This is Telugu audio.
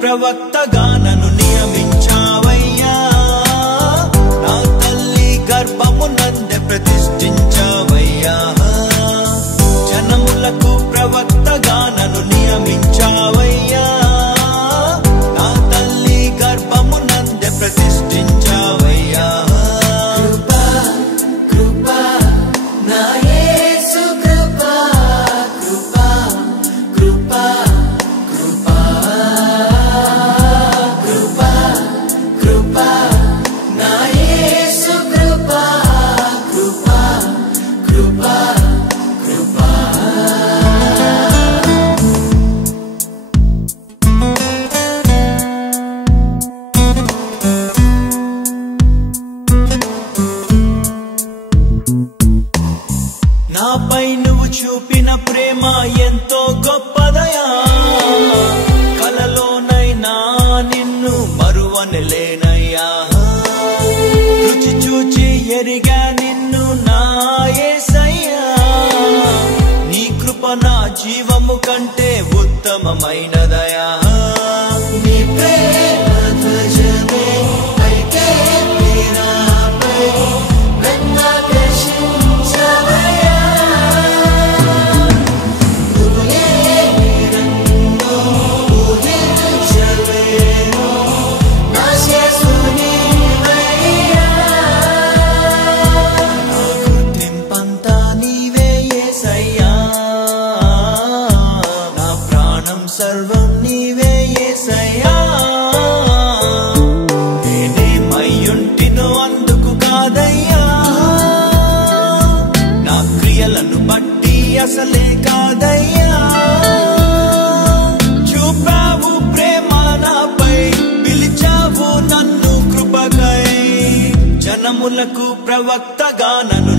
ప్రవక్తగా నన్ను నియమించావయ్యా నా తల్లి గర్భమునందే ప్రతిష్ఠించావయ్యా జనములకు ప్రవక్తగా నన్ను నియమించావయ్యా నా తల్లి గర్భమునందే ప్రతిష్ఠించావయ్యా నాపై నువ్వు చూపిన ప్రేమ ఎంతో గొప్పదయా కలలోనైనా నిన్ను మరువనలేనయ్యా రుచి చూచి ఎరిగా నిన్ను నా యేసయ్యా నీ కృప నా జీవము కంటే ఉత్తమమైనదయా నీ ప్రేమ ధ్వజమే అయితే నీరాపై సర్వం నీవే యేసయ్యా నేనేమయ్యుంటినో అందుకు కాదయ్యా నా క్రియలను బట్టి అసలే కాదయ్యా చూపావు ప్రేమ నాపై పిలిచావు నన్ను కృపకై జనములకు ప్రవక్తగా నన్ను